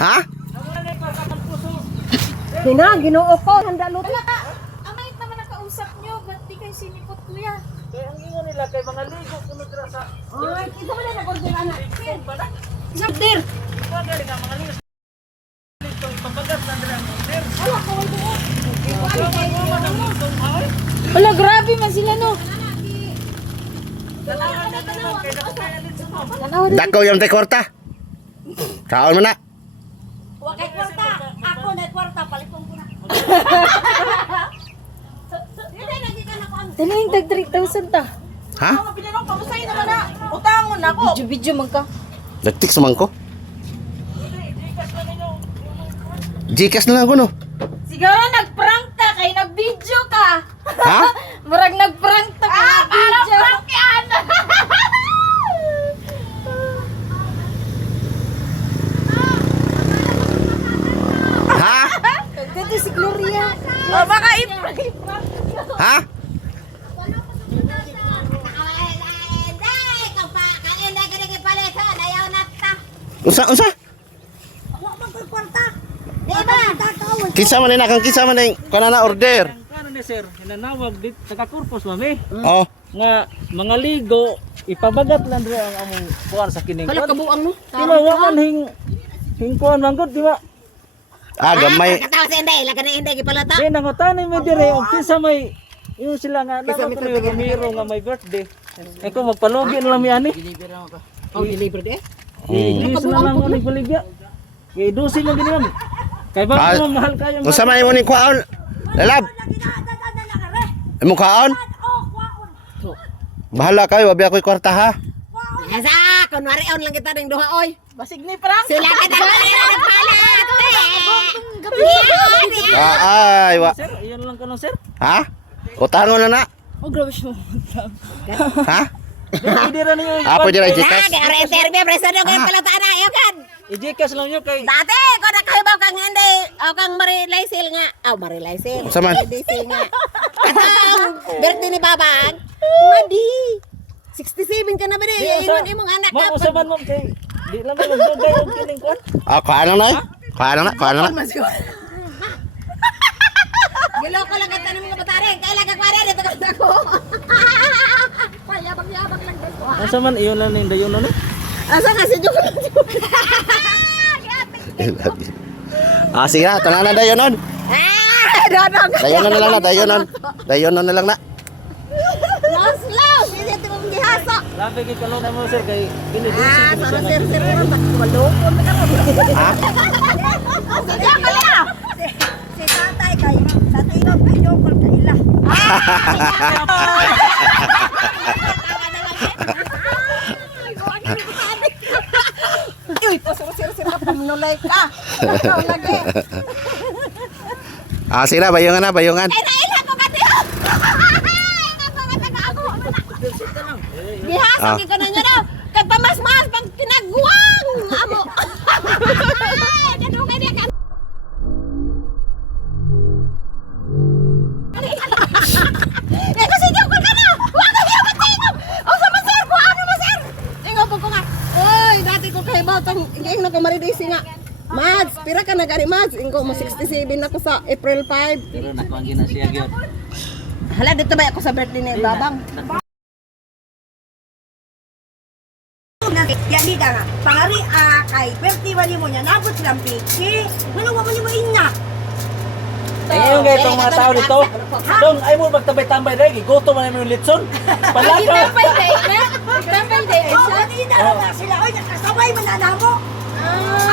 Ha? Ginoo ko, handa luto. Amay naman nakausap nyo, ba't di kayo sinipot kuya? Kaya ang ingon nila kay mga ligo kuno dira sa Ay, kita mo na nag-order anak. Sabdir! kuan diri nga mga ligo. Dito pampagat na dira ang order. Wala ko doon. Wala, grabe man sila no. Dalawa na naman kay nakakaya dito mo. Dako yung kwarta. Kaon mo na. Wa kay kwarta. Ako na kwarta palikong ko na. Dili na di ka na ko. Daling tag 3,000 ta. Ha? Ako pinanong pamusay naman na. Utangon ako. Video man ka. Nagtik sa mangko. Gcash na lang ko no. Siguro nag-prank ka kay nag-video ka. Ha? Murag nag-prank ta kay nag-video. Prank yan! Ha? Dito si Gloria. Oh, baka Ha? Unsa? Kisa man na kang kisa man na kanana order. Ano ni sir, hinanawag dit taga-kurpos mami. Oh. Nga mga ligo ipabagat lang diri ang among kuan sa kining. Wala kabuang no. Di ba wakan hing kuan manggod di ba? Ah, gamay. Katawa sa inday, laga na inday gipalata. Di nangutanay mo dire og kinsa may yung sila nga naman ko yung Ramiro nga may birthday. Eko magpalugi na lang mi ani. Oh, delivered eh. Igis na lang ulit baligya. Kaya dusi mo ganyan. Kaya ba mo mahal kayo? Unsa may mo ni kwaon? Lalab. Imo kwaon? Bahala kayo, wabi ako'y kwarta ha. Asa, kunwari on lang kita ning duha oy. Basig ni prank. Sila ka nagpalit. Ay, wa. Sir, iyon lang kanang sir. Ha? Utangon na na. Oh, grabe siya. Ha? Pwede ra ninyo. Apo dira Nah, Gcash. kaya interview preso do kay palata na ayo kan. I-Gcash lang nyo kay Dati ko nakahibaw kang hindi o kang Marilaisil nga. Aw Marilaisil. Saman? Marilaisil nga. Katang birthday ni Babang. Madi. 67 ka na ba di? Ingon imong anak ka. Mo usaban mo kay di lang mo dugay og kining kon. Ah, kuhaan lang na. Kuhaan lang na. Giloko lang ang tanong mga batari. Kailan ka kwari dito ka ako. Payabang-yabang lang dito. Asa man iyon lang ning dayon no? Asa nga si Joko? Ah, sige na, tanan na dayon nun. Dodong. Dayon na lang na. Mas low. Hindi ito mong gihaso. Labi kay kalon mo sir kay dili dusi ko siya. Sir. Malupon na ka. Ha? Sige ka lang. Si tatay kay sa tingog kay Joko ka ila. Uy, pasir-sir ka pumulay ka. Ikaw lagi. Ah, sige na, bayongan na, bayongan. Ay, nailan ko kasi. Gihasag ko na niya daw. Kag pamas-mas pag kinagwang. Amo. Kadungay niya ka. Eh, kasi Joko ka na. Huwag ka niya matingog. O, sa masir ko. Ano masir? Tingog po ko nga. Oy, dati ko kahibaw. Ingin na ko maridisi nga. Mads, pira ka na gani Mads. Ingko mo 67 na ko sa April 5. Pero nakuanggi na siya gyud. Hala, dito ba ako sa birthday ni Babang? Yani ka nga, pangari kay birthday wali mo niya, nabot silang piki. Nanawa mo niyo mo inya. Ayun kay itong mga tao dito. Dong, ay mo magtabay-tambay dai, gutom man yung litson. Palaka. Tambay day, na? Tambay day. Oh, hindi na lang sila. Oy, nakasabay man na mo.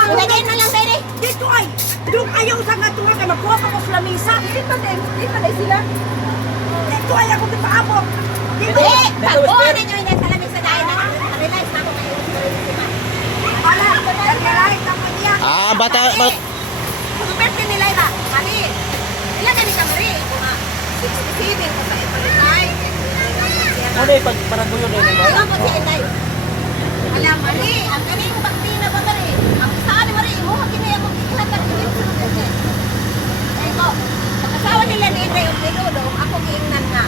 Lagay na lang tayo dito ay. Doon ayaw sa nga tunga kay magkuha pa ko sa lamisa. Di pa dahil sila. Dito ay ako paabot. Dito. Pagkuha ninyo yung sa lamisa dahil na-realize na ako kayo. Wala, nag-realize na ko niya. Ah, bata. Kung birthday nila ina, kani. Ilan na ni Kamari? Kung 67 ko sa Ipalipay. Ano yung pagparaguyon na yun? Ano po si Inday? Alam, Mari, ang galing bakti na ba Mari? Ang saan Mari, mo kinaya mo ihatag din sa birthday. Ay ko, pagkasawa nila ni Inday og Piludo, ako giingnan nga.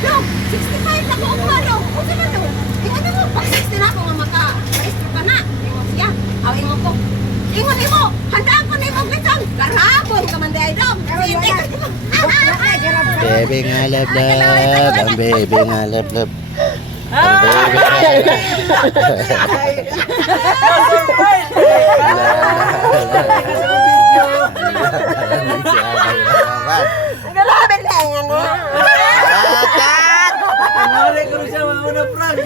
Dong, 65 na ko ang ano. O sino to? Ano mo, pag 60 na ako nga maka, maestro ka na. Ingon siya. Aw, ingon ko. baby nga love love. Ang baby nga love love. Ang baby nga Grabe na yan. Nangyari ko rin siya mga unang prank.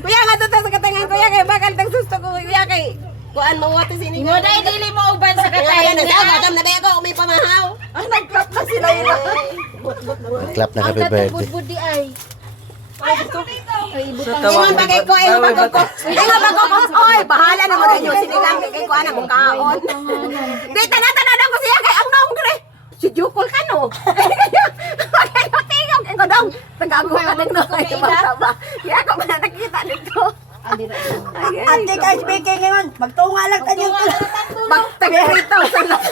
Kuya nga to sa katangan kuya kay bakal tang susto ko kuya kay kuan mo wato sini. Mo dai dili mo uban sa Kaya katay. na sa batam na ba ko may pamahaw. Ah nag-clap na sila yun. Clap na happy birthday. Budbud di ay. Ingon pa kay ko ay bago ko. Ay nga bago ko. Oy bahala na mo ninyo sinigang kay kuan ang kaon. Di tanan ko siya kay ang naong dire. Si Jukol ka no. Kaya tingog ko daw. Tagago ka ng no. Kaya ko man nakita dito. Ate ka speaking ngayon, magtunga lang tayo. Magtagirito sa lang.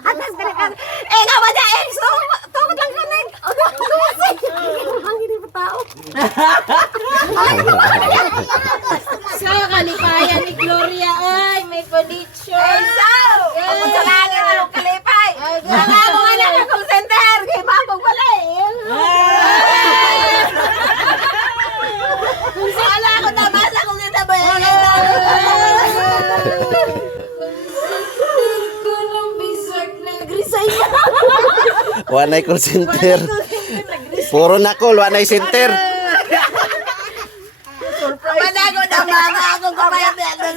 Atas ka. Nga ba dyan? Tungkol lang kanin. Ang hindi pa tao. So kalipayan ni Gloria ay may condition. Ako sa langit ang kalipay. Nga mo nga lang akong center. Kaya bakong pala Kung saan ako nabasa kung ito ba Wanay call center. Puro na call, wanay center. Panago na mga akong kapayat na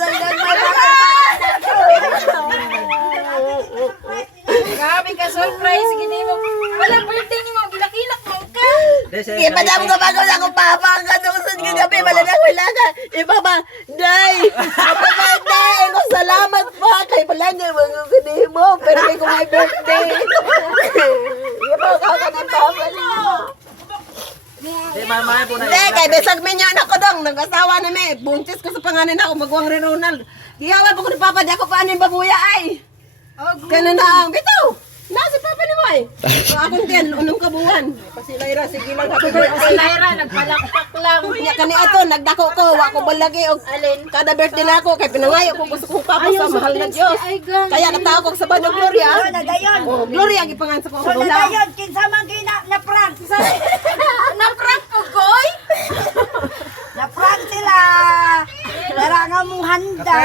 Grabe ka surprise gini mo. Wala birthday ni mo gilak-gilak mo ka. Ipadam ko bago na akong papa ang katusod kagabi malanang wala ka. Iba ba? Day! Day! Ako salamat pa kay palangay mga gani mo. Pero may kung may birthday. Iba ka ka ng papa niyo. Di mamaya po na Hindi, kay besag minyo anak ko dong. Nag-asawa na may. Buntis ko sa panganin ako. Magwang rin Ronald. Giyawan po ko ni Papa. Di ako paanin babuya ay. Ganun na ang bitaw. Nasi Papa ni mo ay. So akong din. Unong kabuhan. Pasilayra. Sige lang. Happy Si birthday. Lyra nagpalakpak lang. Nya kani ato. Nagdako ko. Wako balagi. Og kada birthday na ako. Kay pinangayo ko. Gusto kong Papa sa mahal na Diyos. Ay gan. Kaya natao ko sa Bano Gloria. Oh, Gloria. Gipangan sa ko. So nadayon, kinsa man kayo na prank. Na-prank ko goy. Na prank sila. Larangan mong handa.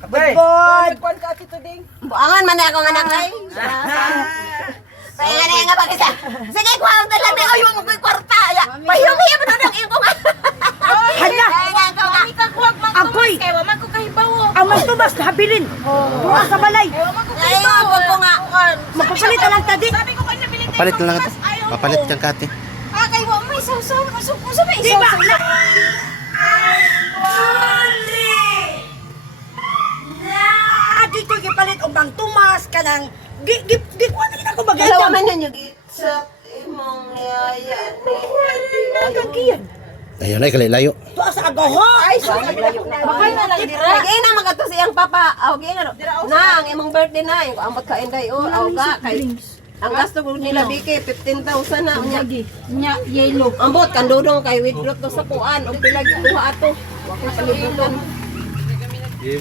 Kapay! Bod. Buangan man na akong anak ay. Kaya nga ba kita? Sige, kuha na lang na. Ay, huwag mo ko'y kwarta. Pahiyong-hiyong mo na ng iyong Hala. Kami ka kuwag man Agoy. kay wa man ko kahibawo. Ang magtubas habilin. Tuwa sa balay. Wa man ko Ay, huwag ko nga. Magpapalit lang tadi. Sabi ko kanya bilhin. Palit na lang ito. Papalit kang kati. Ah, kay wa may sausaw. Usa may Di ba? sausaw. Dito gipalit og bang tumas kanang di ko na ko Dalawa maganda. man yun yung sa imong yaya. Kagiyan. Ayun ay kalilayo. Tuwa sa agaho. Ay, sorry. Bakay na lang dira. Lagi na magato siyang papa. Aw, gina. Na, ang imong birthday na. Yung ambot ka inday. Oh, aw ka. Kay, ang gasto ko nila biki, 15,000 na. Unya. Nya yellow. Ambot, kandudong kay withdraw to sa kuan. O pilag kuha ato. Wako palibutan.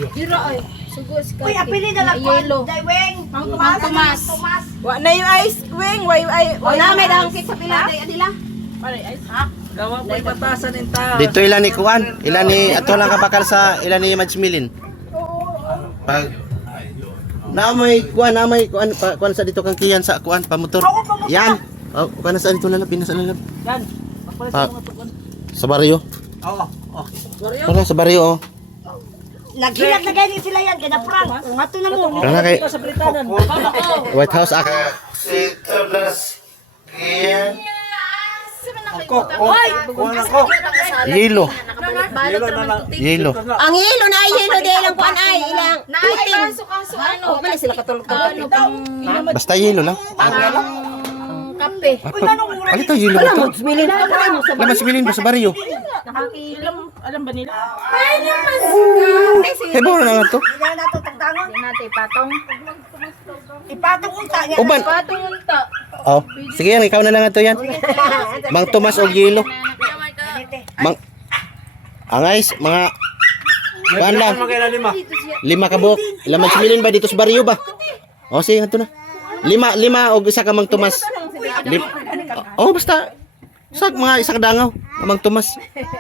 Dira ay. Sugos ka. Uy, apili na lang ko. Yellow. Dayweng. Mang Tomas. Tumas. Wa na yung ice wing. O na, may dangkit sa pilag. Adila. Gawa po ipatasan ng tao. Dito ilan ni Kuan, ilan ni ato lang kabakal sa ilan ni Majmilin. Pag na may kuan kuan sa dito kang kiyan sa kuan pamotor. Yan. Oh, kuan sa dito na lapin sa lalab. Yan. Magpalit Ah. sa mga tukon. Sa baryo. Oo. Para sa baryo oh. Naghilat na ganyan sila yan. Kaya na prank. Kung ato na mo. Kana kay Ito sa Britanan. White House ak. Si Tablas. Kiyan. Yelo. Yelo. Ang yelo na yelo dahil lang kuan ay ilang. Naay kaso ano. O, pala sila katulog Ano pang Basta yelo lang. kape. Ano to yelo ba to? Bilin na mo sa Laman sibilin ba sa baryo? Alam ba nila? Hebo na lang to. Hindi na ito tagtangon. Nate patong. Ipatong unta niya. Uban. Patong unta. Oh, sige yan, ikaw na lang ito yan. Mang Tomas o Yelo. Mang Angay, mga kuan lang. Dito siya. 5 ka buok. Ilang magsimilin ba dito sa baryo ba? O sige, ato na. 5 og isa ka Mang Tomas. Oh, basta sak mga isa ka dangaw, Mang Tomas.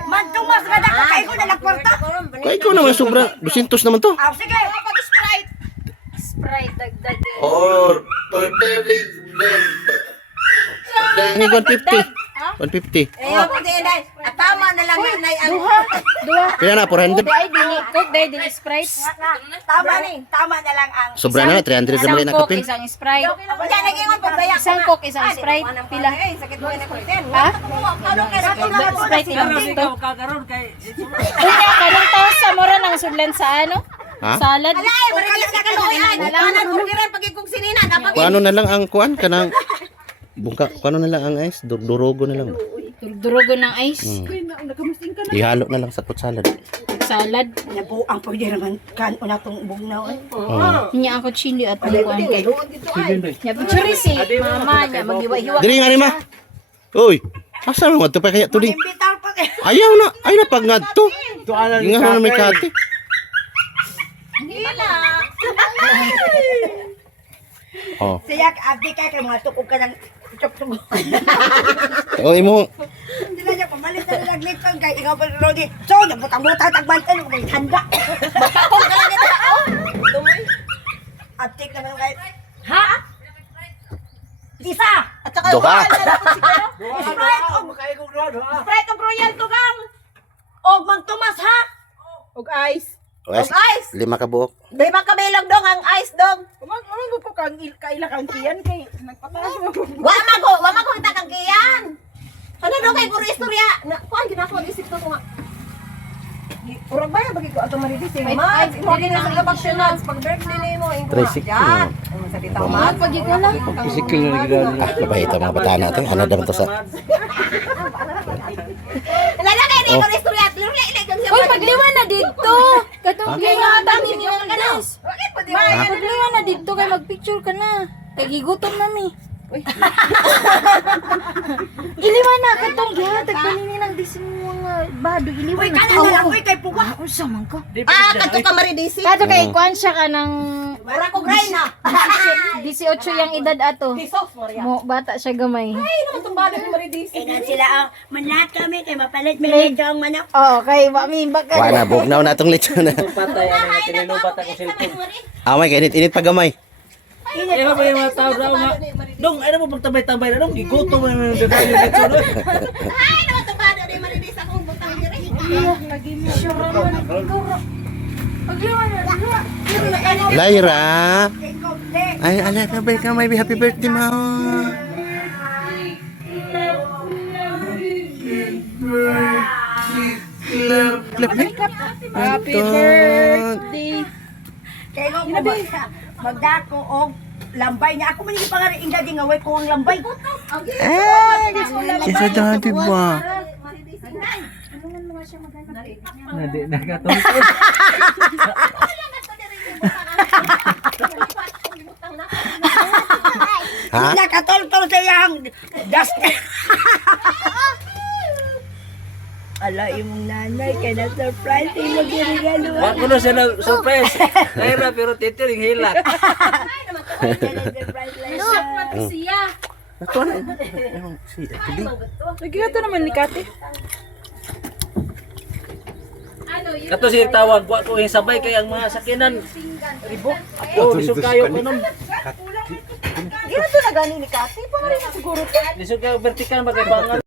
Man Tomas nga na kay ko na nagkwarta. Kaya ikaw naman sobra 200 naman to. Ah, sige. Pag-Sprite. Sprite, dagdag. Or Ni 150. 150. Eh, ako din ay. Tama na lang nanay ang Kaya na 400. Ay, dili. Coke, dahil dili Sprite. tama na lang ang Sobra na 300 naman na Isang Coke, kapin. isang Sprite. Kaya naging pabaya. Isang Coke, isang Sprite. Pila? Sakit mo na content. Ha? Ano kaya na Sprite ilang dito. Kakaroon kay Kaya kanong taos sa mura ng sudlan sa ano? Ha? Salad. Ay, marilis ka kaloy ay. Nalaman ko kiran pag ikong sinina napag Kuano na lang ang kuan kanang bungka, kuano na lang ang ice, durogo na lang. Durugo ng ice. Ihalo na lang sa fruit salad. Salad. Nabu ang pwede naman kan una tong bugnaw. Niya ako chili at bukuan kay. Niya picture si mama niya maghiwa-hiwa. Diri nga ni ma. Uy, asa mo to pa kaya tuding? Bitar pa kay. Ayaw na pag ngadto. Ingat na may kati. Oh. Siya abdi kay kay mga tukog ka ng tukog. O imo, Hindi na niya pamalit na naglitong kay ikaw pa Rodi. So, nabutang-butang tagbantan mo kay handa. Bakong ka lang ito. Tumoy. Abdik naman kay. Ha? Isa! At saka Duha. Sprite og Sprite og Royal to gang. Og Mang Tomas ha? Og ice. Wes, ice. 5 ka buok. Di ba kabilog dong ang ice dong? Umang ko kang kaila kang kiyan kay nagpataas mo. Wa mago kang kiyan. Ano daw kay puro istorya? Na kuan ginako isip to nga. Urang ba bagi ko ato maridis eh. Mas mo din sa kapasyonan pag birthday nimo ingko. Tricycle. Ang sa bitaw mat. Pagi ko lang. physical na gidaan nila. Labay ito mga bata natin. Ano daw to sa... Lala kay ni ko istorya at lurli kang siya. Uy, pagliwan na dito. Katong gingatan ni Bakit pa di ba? Pagliwan na dito kay magpicture ka na. Kay gigutom nami. Iliwan na katong gihatag kanini ng disin mga bado iliwan Uy na. kana na lang uy kay puwa. Unsa man ko? Kato ka maridisi. Kato kay kuan siya ka ng Ura ko grind na. 18 yang edad ato. Pisos mo riya. Mo bata siya gamay. Ay naman tumbado ni maridisi. Inan sila ang manlahat kami kay mapalit may ang manok. Oh, kay mami baka. Wala, bugnaw na itong lechon na. Patay ano tinilubat ako cellphone. Amay, kainit-init pa gamay. Eh ba yung mga tao daw nga. Dong, ano mo pagtabay-tabay na dong, gigutom mo yung dadali dito. Ay naman tumbado ni maridisi akong butang diri. Lyra. Ay, ala, kabay ka, may happy birthday mo. Clap. Happy birthday. Kaya ko magdako og lambay niya. Ako man yung pangari inga di nga way ko ang lambay. Ay, kesa dati ba? Nadi nakatungkol. Ha? Nakatol-tol sa iyang dust. Ala, imong nanay, kaya na-surprise yung mag-regalo. Ako na siya na surprise. Lyra pero titiring hilat. siya. Ito na. Si Tubi. Nagigato naman ni Kate. Kato si tawag wa ko yung sabay kay ang mga sakinan. Ribok. Oh, lisod kayo ko nun. Ito na gani ni Kate, pangari na siguro. Lisod kayo vertical magkaibangan.